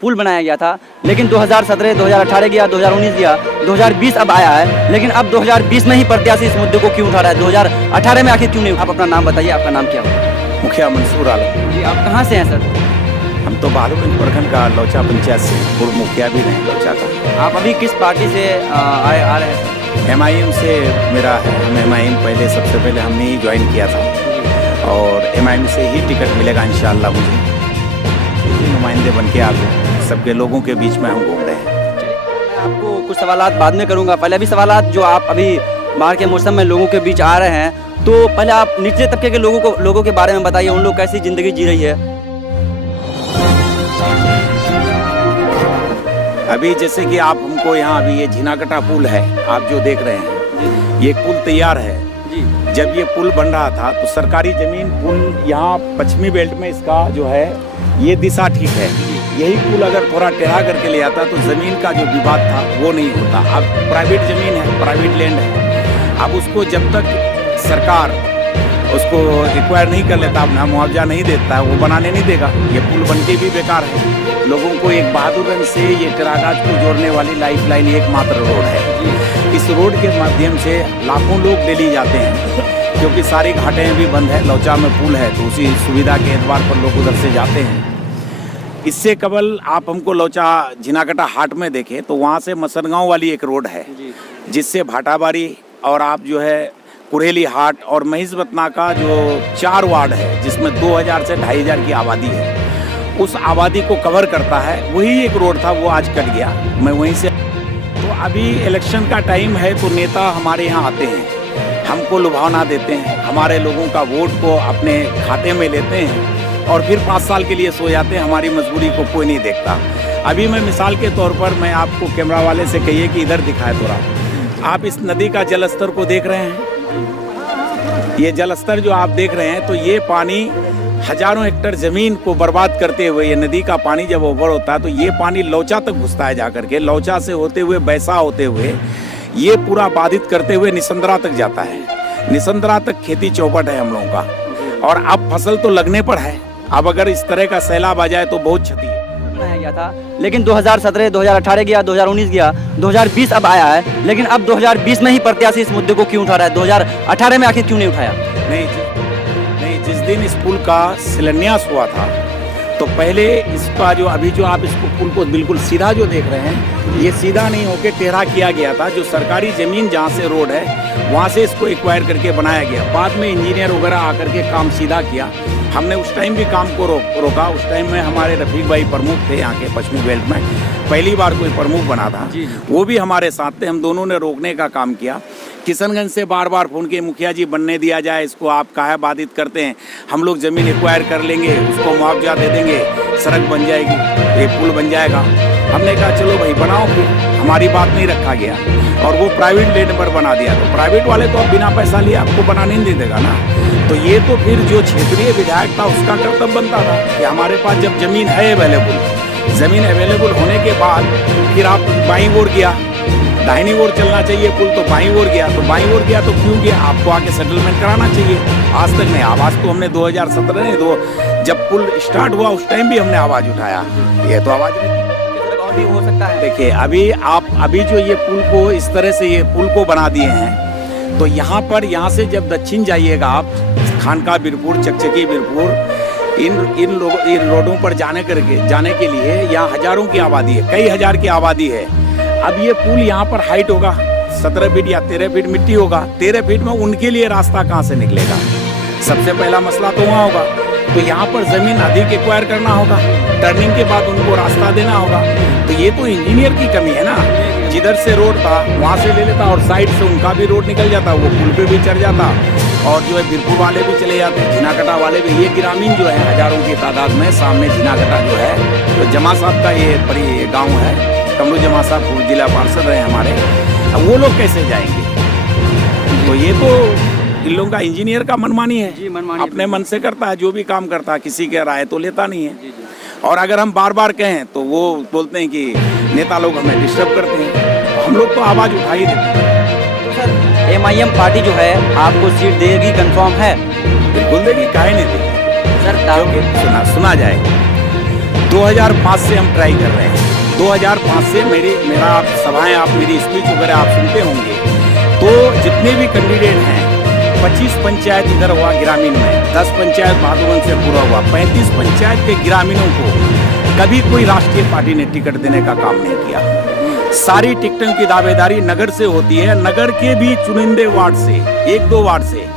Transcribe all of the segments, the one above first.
पुल बनाया गया था, लेकिन 2017, 2018 गया, 2019 गया, 2020 अब आया है, लेकिन अब 2020 में ही प्रत्याशी इस मुद्दे को क्यों उठा रहा है? 2018 में आखिर क्यों नहीं? आप अपना नाम बताइए, आपका नाम क्या है? मुखिया मंसूर आलम। जी, आप कहाँ से हैं सर? हम तो बहादुरगंज प्रखंड का लौचा पंचायत से पूर्व मुखिया भी रहे लौचा का। आप अभी किस पार्टी से आ रहे हैं सर? MIM से मेरा है। हम MIM पहले सबसे पहले हमने ही ज्वाइन किया था और MIM से ही टिकट मिलेगा इंशाअल्लाह मुझे। नुमाइंदे बन के आगे सबके लोगों के बीच में हम घूम रहे हैं। मैं आपको कुछ सवालात बाद में करूंगा, पहले अभी सवालात जो आप अभी बाढ़ के मौसम में लोगों के बीच आ रहे हैं, तो पहले आप निचले तबके के लोगों के बारे में बताइए, उन लोग कैसी ज़िंदगी जी रही है? अभी जैसे कि आप हमको यहाँ अभी ये झीनाकटा पुल है, आप जो देख रहे हैं, ये पुल तैयार है जी। जब ये पुल बन रहा था तो सरकारी ज़मीन पुल यहाँ पश्चिमी बेल्ट में इसका जो है ये दिशा ठीक है। यही पुल अगर थोड़ा टेढ़ा करके ले आता तो ज़मीन का जो विवाद था वो नहीं होता। अब प्राइवेट ज़मीन है, प्राइवेट लैंड है, अब उसको जब तक सरकार उसको रिक्वायर नहीं कर लेता, अपना मुआवजा नहीं देता है, वो बनाने नहीं देगा। ये पुल बनके भी बेकार है। लोगों को एक बहादुरगंज से ये टिरागाज को जोड़ने वाली लाइफ लाइन एकमात्र रोड है। इस रोड के माध्यम से लाखों लोग डेली जाते हैं, क्योंकि सारी घाटें भी बंद है। लौचा में पुल है तो उसी सुविधा के एतबार पर लोग उधर से जाते हैं। इससे कबल आप हमको लौचा झीनाकटा हाट में देखें तो वहाँ से मसनगांव वाली एक रोड है, जिससे भाटाबारी और आप जो है कुरेली हाट और महिषवतना का जो 4 वार्ड है, जिसमें 2000 से 2500 की आबादी है, उस आबादी को कवर करता है। वही एक रोड था, वो आज कट गया। मैं वहीं से तो अभी इलेक्शन का टाइम है तो नेता हमारे यहाँ आते हैं, हमको लुभावना देते हैं, हमारे लोगों का वोट को अपने खाते में लेते हैं और फिर 5 साल के लिए सो जाते हैं। हमारी मजबूरी को कोई नहीं देखता। अभी मैं मिसाल के तौर पर मैं आपको कैमरा वाले से कहिए कि इधर दिखाए थोड़ा, आप इस नदी का जलस्तर को देख रहे हैं। ये जलस्तर जो आप देख रहे हैं तो ये पानी हजारों हेक्टेयर जमीन को बर्बाद करते हुए, ये नदी का पानी जब ओवर होता है तो ये पानी लौचा तक घुसता है जाकर के, लौचा से होते हुए बैसा होते हुए ये पूरा बाधित करते हुए निसंद्रा तक जाता है। निसंद्रा तक खेती चौपट है हम लोगों का, और अब फसल तो लगने पर है। अब अगर इस तरह का सैलाब आ जाए तो बहुत क्षति है। बनाया गया था, लेकिन 2017, 2018 गया, 2019 गया, 2020 अब आया है, लेकिन अब 2020 में ही प्रत्याशी इस मुद्दे को क्यों उठा रहा है? 2018 में आखिर क्यों नहीं उठाया? नहीं, जिस दिन इस पुल का शिलान्यास हुआ था तो पहले इसका जो अभी जो आप इसको पुल को बिल्कुल सीधा जो देख रहे हैं, ये सीधा नहीं होके टेढ़ा किया गया था। जो सरकारी ज़मीन जहाँ से रोड है वहाँ से इसको एक्वायर करके बनाया गया। बाद में इंजीनियर वगैरह आकर के काम सीधा किया। हमने उस टाइम भी काम को रोका। उस टाइम में हमारे रफीक भाई प्रमुख थे यहाँ के पश्चिमी बेल्ट में, पहली बार कोई प्रमुख बना था, वो भी हमारे साथ थे। हम दोनों ने रोकने का काम किया। किशनगंज से बार बार फोन किए, मुखिया जी बनने दिया जाए इसको, आप काहे बाधित करते हैं, हम लोग ज़मीन एक्वायर कर लेंगे, उसको मुआवजा दे देंगे, सड़क बन जाएगी, ये पुल बन जाएगा। हमने कहा चलो भाई बनाओ, फिर हमारी बात नहीं रखा गया और वो प्राइवेट लैंड पर बना दिया। तो प्राइवेट वाले तो अब बिना पैसा लिए आपको बनाने नहीं दे देगा ना। तो ये तो फिर जो क्षेत्रीय विधायक था उसका कर्तव्य बनता था कि हमारे पास जब ज़मीन है अवेलेबल, ज़मीन अवेलेबल होने के बाद फिर आप बाईं ओर गया, दाहिनी ओर चलना चाहिए पुल, तो बाईं ओर गया, तो बाईं ओर गया तो क्यों गया? आपको आके सेटलमेंट कराना चाहिए। आज तक नहीं, आवाज़ तो हमने 2017 में जब पुल स्टार्ट हुआ उस टाइम भी हमने आवाज़ उठाया, ये तो आवाज़ नहीं हो सकता है। देखिए अभी जो ये पुल को इस तरह से ये पुल को बना दिए हैं, तो यहाँ से जब दक्षिण जाइएगा आप खानका बीरपुर, चकचकी बीरपुर, इन रोडों पर जाने के लिए यहाँ हजारों की आबादी है, कई हजार की आबादी है। अब ये पुल यहाँ पर हाइट होगा 17 फीट या 13 फीट मिट्टी होगा, 13 फीट में उनके लिए रास्ता कहाँ से निकलेगा? सबसे पहला मसला तो वहाँ होगा। तो यहाँ पर ज़मीन अधिक एक्वायर करना होगा, टर्निंग के बाद उनको रास्ता देना होगा। तो ये तो इंजीनियर की कमी है ना। जिधर से रोड था वहाँ से ले लेता और साइड से उनका भी रोड निकल जाता, वो पुल पे भी चढ़ जाता और जो है बीरपुर वाले भी चले जाते, झीनाकटा वाले भी। ये ग्रामीण जो है हजारों की तादाद में, सामने झीनाकटा जो है तो जमा साहब का ये बड़ी गाँव है, कमरू जमा साहब जिला पार्षद रहे हमारे। अब वो लोग कैसे जाएंगे? तो ये तो इन लोगों का इंजीनियर का मनमानी है, अपने मन से करता है जो भी काम करता है, किसी के राय तो लेता नहीं है। और अगर हम बार बार कहें तो वो बोलते हैं कि नेता लोग हमें डिस्टर्ब करते हैं। हम लोग तो आवाज़ उठा ही देते हैं। तो सर MIM पार्टी जो है आपको सीट देगी, कंफर्म है? बिल्कुल देगी, काहे नहीं देगी सर, क्योंकि सुना जाए 2005 से हम ट्राई कर रहे हैं। 2005 से मेरा आप सभाएं, आप मेरी स्पीच वगैरह आप सुनते होंगे, तो जितने भी कैंडिडेट हैं 25 पंचायत इधर हुआ ग्रामीण में, 10 पंचायत भादोवन से पूरा हुआ, 35 पंचायत के ग्रामीणों को कभी कोई राष्ट्रीय पार्टी ने टिकट देने का काम नहीं किया। सारी टिकटों की दावेदारी नगर से होती है, नगर के भी चुनिंदे वार्ड से, 1-2 वार्ड से,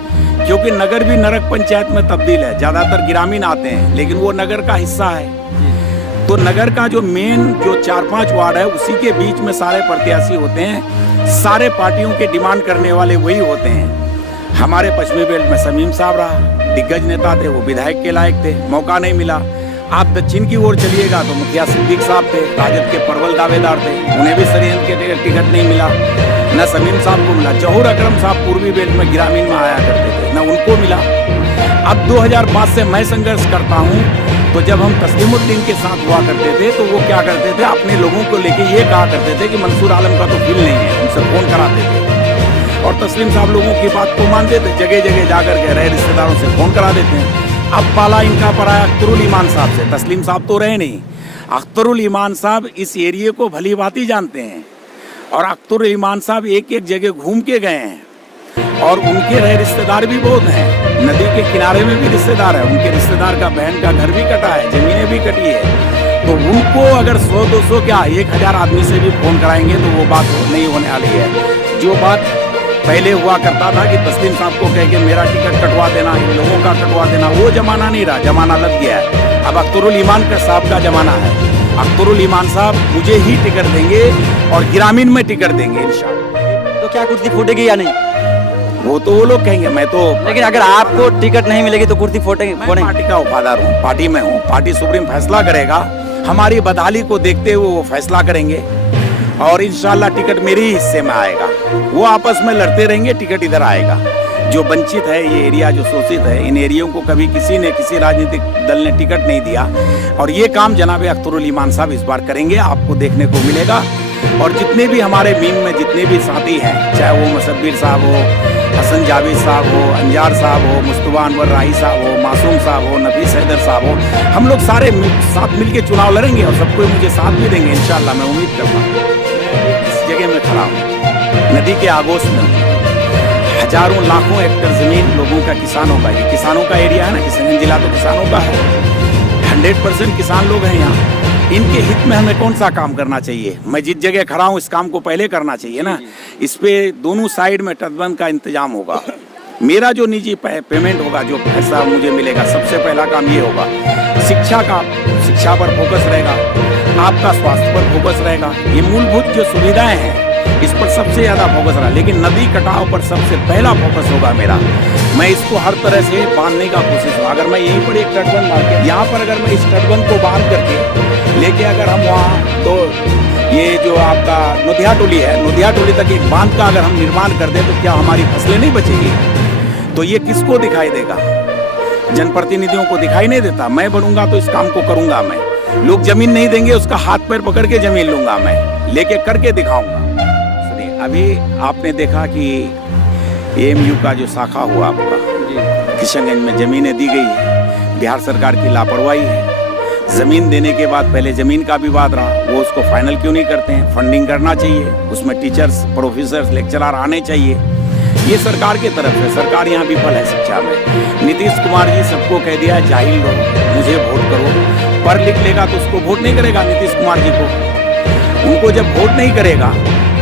क्योंकि नगर भी नरक पंचायत में तब्दील है। ज्यादातर ग्रामीण आते हैं लेकिन वो नगर का हिस्सा है, तो नगर का जो मेन जो 4-5 वार्ड है उसी के बीच में सारे प्रत्याशी होते हैं। सारे पार्टियों के डिमांड करने वाले वही होते हैं। हमारे पश्चिमी बेल्ट में शमीम साहब रहा, दिग्गज नेता थे, वो विधायक के लायक थे, मौका नहीं मिला। आप दक्षिण की ओर चलिएगा तो मुखिया सिद्दीक साहब थे, राजद के प्रबल दावेदार थे, उन्हें भी षड्यंत्र के टिकट नहीं मिला, न शमीम साहब को मिला। जहूर अकरम साहब पूर्वी बेल्ट में ग्रामीण में आया करते थे, न उनको मिला। अब 2005 से मैं संघर्ष करता हूँ, तो जब हम तस्लीमुद्दीन के साथ हुआ करते थे तो वो क्या करते थे, अपने लोगों को लेके ये कहा करते थे कि मंसूर आलम का तो बिल नहीं है, उनसे फोन कराते थे और तस्लीम साहब लोगों की बात को मानते थे, जगह जगह जाकर के रहे रिश्तेदारों से फोन करा देते हैं। अब पाला इनका पर आया अख्तरुल ईमान साहब से, तस्लीम साहब तो रहे नहीं, अख्तरुल ईमान साहब इस एरिए को भली भांति जानते हैं और अख्तरुल ईमान साहब एक एक जगह घूम के गए हैं और उनके रहे रिश्तेदार भी बहुत हैं। नदी के किनारे में भी रिश्तेदार है, उनके रिश्तेदार का बहन का घर भी कटा है, जमीनें भी कटी है। तो उनको अगर 100-200 क्या 1000 आदमी से भी फोन कराएंगे तो वो बात नहीं होने वाली है। जो बात पहले हुआ करता था कि तस्लीम साहब को कह के मेरा टिकट कटवा देना, इन लोगों का कटवा देना, वो जमाना नहीं रहा, जमाना लग गया है। अब अख्तरुल ईमान का साहब का जमाना है। अख्तरुल ईमान साहब मुझे ही टिकट देंगे और ग्रामीण में टिकट देंगे इंशाअल्लाह। तो क्या कुर्सी फूटेगी या नहीं? वो तो वो लोग कहेंगे, मैं तो। लेकिन अगर आपको टिकट नहीं मिलेगी तो कुर्सी फोड़ेंगे? मैं पार्टी का वफादार हूँ, पार्टी में हूँ, पार्टी सुप्रीम फैसला करेगा, हमारी बदहाली को देखते हुए वो फैसला करेंगे और इंशाल्लाह टिकट मेरे ही हिस्से में आएगा। वो आपस में लड़ते रहेंगे, टिकट इधर आएगा। जो वंचित है, ये एरिया जो शोषित है, इन एरियो को कभी किसी ने, किसी राजनीतिक दल ने टिकट नहीं दिया और ये काम जनाब अख्तरुल ईमान साहब इस बार करेंगे, आपको देखने को मिलेगा। और जितने भी हमारे मीम में जितने भी साथी हैं, चाहे वो मुसब्बिर साहब हो, हसन जावेद साहब हो, अंजार साहब हो, मुस्तफा अनवर राही साहब हो, मासूम साहब हो, नफीस हैदर साहब हो, हम लोग सारे साथ मिलके चुनाव लड़ेंगे और सबको मुझे साथ भी देंगे इंशाल्लाह। मैं उम्मीद करता हूँ। इस जगह में खड़ा हूँ, नदी के आगोश में हूँ, हजारों लाखों हेक्टर जमीन लोगों का, किसानों का, ये किसानों का एरिया है ना, किशनगंज जिला तो किसानों का है, 100% किसान लोग हैं यहाँ। इनके हित में हमें कौन सा काम करना चाहिए? मैं जिस जगह खड़ा हूँ इस काम को पहले करना चाहिए ना। इस पे दोनों साइड में तटबंध का इंतजाम होगा, मेरा जो निजी पेमेंट होगा, जो पैसा मुझे मिलेगा, सबसे पहला काम ये होगा। शिक्षा पर फोकस रहेगा, आपका स्वास्थ्य पर फोकस रहेगा, ये मूलभूत जो सुविधाएं हैं इस पर सबसे ज्यादा फोकस रहा। लेकिन नदी कटाव पर सबसे पहला फोकस होगा मेरा। मैं इसको हर तरह से बांधने का कोशिश हूँ। अगर मैं यहीं पर एक तटबंध मार के, यहाँ पर अगर मैं इस तटबंध को बांध करके लेके अगर हम वहाँ, तो ये जो आपका नोधिया टोली है, नोधिया टोली तक एक बांध का अगर हम निर्माण कर दें तो क्या हमारी फसलें नहीं बचेगी? तो ये किसको दिखाई देगा? जनप्रतिनिधियों को दिखाई नहीं देता। मैं बनूंगा तो इस काम को करूंगा मैं। लोग जमीन नहीं देंगे, उसका हाथ पैर पकड़ के जमीन लूंगा मैं, लेके करके दिखाऊंगा। सुनिए, अभी आपने देखा कि एएमयू का जो शाखा हुआ आपका किशनगंज में, जमीनें दी गई है, बिहार सरकार की लापरवाही है। जमीन देने के बाद पहले जमीन का विवाद रहा, वो उसको फाइनल क्यों नहीं करते हैं? फंडिंग करना चाहिए, उसमें टीचर्स, प्रोफेसर्स, लेक्चरर आने चाहिए। ये सरकार की तरफ से, सरकार यहाँ विफल है शिक्षा में। नीतीश कुमार जी सबको कह दिया है जाहिल रहो, मुझे वोट करो। पढ़ लिख लेगा तो उसको वोट नहीं करेगा नीतीश कुमार जी को। उनको जब वोट नहीं करेगा,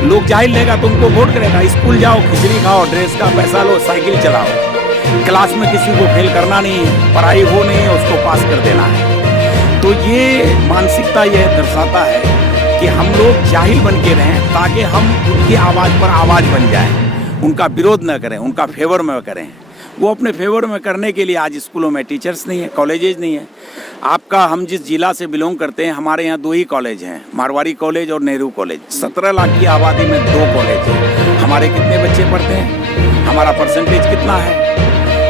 लोग जाहिल रहेगा तो उनको वोट करेगा। स्कूल जाओ, खिचड़ी खाओ, ड्रेस का पैसा लो, साइकिल चलाओ, क्लास में किसी को फेल करना नहीं है, पढ़ाई हो नहीं है, उसको पास कर देना है। तो ये मानसिकता यह दर्शाता है कि हम लोग जाहिल बन के रहें ताकि हम उनकी आवाज़ पर आवाज़ बन जाएं, उनका विरोध न करें, उनका फेवर में करें। वो अपने फेवर में करने के लिए आज स्कूलों में टीचर्स नहीं है, कॉलेजेस नहीं है। आपका, हम जिस जिला से बिलोंग करते हैं, हमारे यहाँ 2 ही कॉलेज हैं, मारवाड़ी कॉलेज और नेहरू कॉलेज। 17 लाख की आबादी में 2 कॉलेज हैं। हमारे कितने बच्चे पढ़ते हैं, हमारा परसेंटेज कितना है?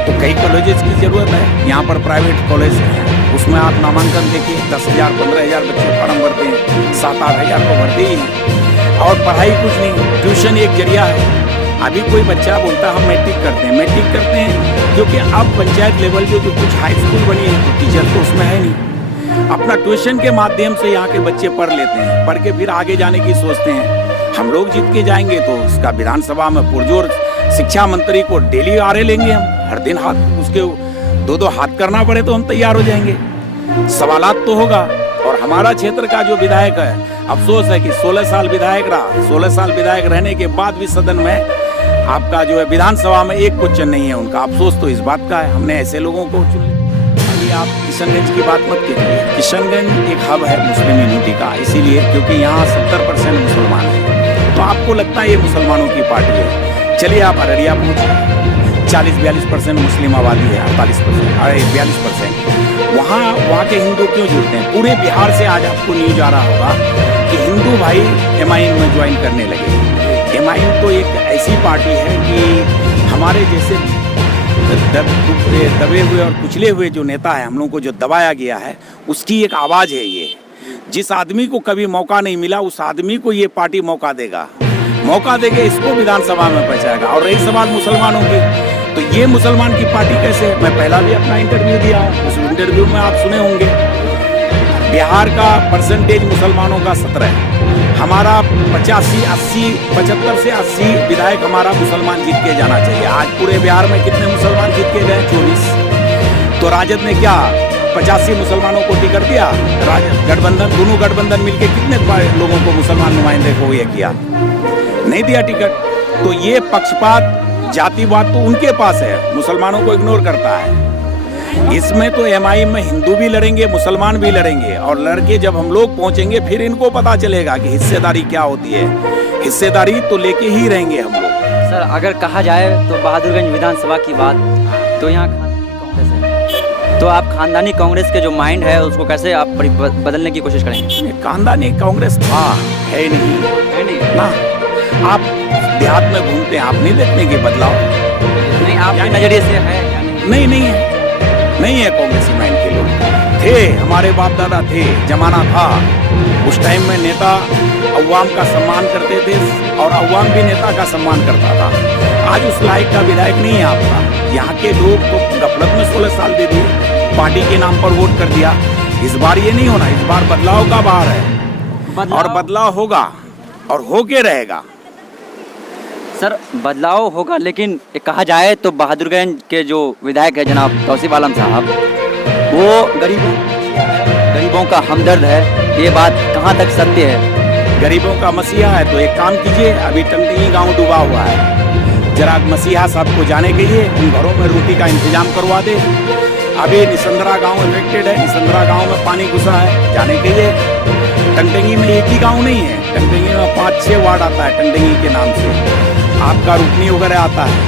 तो कई कॉलेजेस की ज़रूरत है। यहाँ पर प्राइवेट कॉलेज हैं, उसमें आप नामांकन देखिए, 10,000 15,000 बच्चे फॉर्म भरते हैं, 7-8 हज़ार को भरते ही हैं। और पढ़ाई कुछ नहीं, ट्यूशन एक जरिया है। अभी कोई बच्चा बोलता है हम मैट्रिक करते हैं, मैट्रिक करते हैं क्योंकि अब पंचायत लेवल पे जो कुछ हाई स्कूल बनी है तो टीचर तो उसमें है नहीं। अपना ट्यूशन के माध्यम से यहाँ के बच्चे पढ़ लेते हैं, पढ़ के फिर आगे जाने की सोचते हैं। हम लोग जीत के जाएंगे तो उसका विधानसभा में पुरजोर शिक्षा मंत्री को डेली आरे लेंगे हम, हर दिन हाथ उसके दो हाथ करना पड़े तो हम तैयार हो जाएंगे। सवालात तो होगा। और हमारा क्षेत्र का जो विधायक है, अफसोस है कि 16 साल विधायक रहा, 16 साल विधायक रहने के बाद भी सदन में आपका जो है विधानसभा में एक क्वेश्चन नहीं है उनका। अफसोस तो इस बात का है, हमने ऐसे लोगों को चुन लिया। अभी आप किशनगंज की बात मत कीजिए, किशनगंज एक हब है मुस्लिम यूनिटी का, इसीलिए क्योंकि यहाँ 70% मुसलमान हैं। तो आपको लगता है ये मुसलमानों की पार्टी है। चलिए आप अररिया पहुँचे, 40-42% मुस्लिम आबादी है, 48% अरे 42%। वहाँ के हिंदू क्यों जुड़ते हैं? पूरे बिहार से आज आपको न्यूज आ रहा होगा कि हिंदू भाई MIM में ज्वाइन करने लगे। MIM तो एक ऐसी पार्टी है कि हमारे जैसे दबे हुए और कुचले हुए जो नेता है, हम लोगों को जो दबाया गया है, उसकी एक आवाज़ है ये। जिस आदमी को कभी मौका नहीं मिला उस आदमी को ये पार्टी मौका देगा, मौका देके इसको विधानसभा में पहुंचाएगा। और रही सवाल मुसलमानों की, तो ये मुसलमान की पार्टी कैसे? मैं पहला भी अपना इंटरव्यू दिया, उस इंटरव्यू में आप सुने होंगे। बिहार का परसेंटेज मुसलमानों का 17 है, हमारा 75 से 80 विधायक हमारा मुसलमान जीत के जाना चाहिए। आज पूरे बिहार में कितने मुसलमान जीत के गए? 24। तो राजद ने क्या 85 मुसलमानों को टिकट दिया? राजद गठबंधन, दोनों गठबंधन मिलके कितने लोगों को मुसलमान नुमाइंदे को ये किया? नहीं दिया टिकट। तो ये पक्षपात जातिवाद तो उनके पास है, मुसलमानों को इग्नोर करता है। इसमें तो MIM में हिंदू भी लड़ेंगे, मुसलमान भी लड़ेंगे, और लड़के जब हम लोग पहुंचेंगे फिर इनको पता चलेगा कि हिस्सेदारी क्या होती है। हिस्सेदारी तो लेके ही रहेंगे हम लोग। सर अगर कहा जाए तो बहादुरगंज विधानसभा की बात, तो यहाँ कांग्रेस है, तो आप खानदानी कांग्रेस के जो माइंड है उसको कैसे आप बदलने की कोशिश करेंगे? खानदानी कांग्रेस था, है नहीं ना। आप देहात में घूमते हैं, आप नहीं देखने के बदलाव? नहीं, आपके नजरिए से है या नहीं? नहीं है कांग्रेसी माइंड के लोग। थे, हमारे बाप दादा थे, जमाना था। उस टाइम में नेता अवाम का सम्मान करते थे और अवाम भी नेता का सम्मान करता था। आज उस लायक का विधायक नहीं है आपका। यहाँ के लोग तो गफलत में 16 साल दे दिए, पार्टी के नाम पर वोट कर दिया। इस बार ये नहीं होना, इस बार बदलाव का बाहर है और बदलाव होगा और होके रहेगा। सर बदलाव होगा, लेकिन कहा जाए तो बहादुरगंज के जो विधायक है जनाब तौसीफ आलम साहब, वो गरीबों का हमदर्द है। ये बात कहाँ तक सत्य है? गरीबों का मसीहा है तो एक काम कीजिए, अभी टंगटिंगी गांव डूबा हुआ है, जरा मसीहा साहब को जाने के लिए उन घरों में रोटी का इंतजाम करवा दे। अभी निसंद्रा गांव इफेक्टेड है, निसंद्रा गांव में पानी घुसा है, जाने के लिए। टंगटिंगी में एक ही गांव नहीं है, टंगटिंगी में 5-6 वार्ड आता है टंगटिंगी के नाम से, आपका रुकनी वगैरह आता है।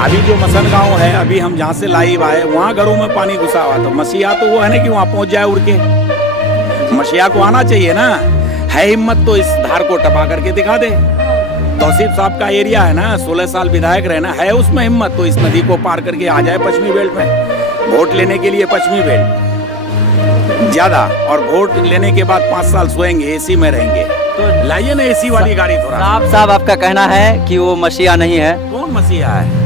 अभी जो मसन गांव है, अभी हम जहाँ से लाइव आए, वहाँ घरों में पानी घुसा हुआ। तो मसीहा तो वो है ना कि वहाँ पहुँच जाए उड़ के, मसीहा को आना चाहिए ना। है हिम्मत तो इस धार को टपा करके दिखा दे। तौसीफ साहब का एरिया है ना, 16 साल विधायक रहना है, उसमें हिम्मत तो इस नदी को पार करके आ जाए पश्चिमी बेल्ट में। वोट लेने के लिए पश्चिमी बेल्ट ज्यादा, और वोट लेने के बाद 5 साल सोएंगे, AC में रहेंगे। तो लाइए ना AC वाली गाड़ी थोड़ा। साहब आपका कहना है कि वो मसीहा नहीं है? कौन मसीहा है?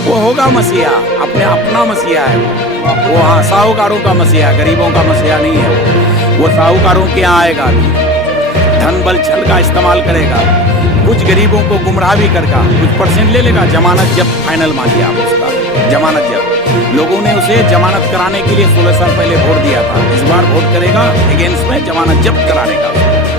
वो होगा मसीहा, अपना मसीहा है वो। हाँ, साहूकारों का मसीहा, गरीबों का मसीहा नहीं है वो। साहूकारों के यहाँ आएगा, अभी धन बल छल का इस्तेमाल करेगा, कुछ गरीबों को गुमराह भी करगा, कुछ परसेंट ले लेगा। जमानत जब्त फाइनल मान लिया आप उसका, जमानत जब्त। लोगों ने उसे जमानत कराने के लिए 16 साल पहले वोट दिया था, इस बार वोट करेगा अगेंस्ट में जमानत जब्त कराने का।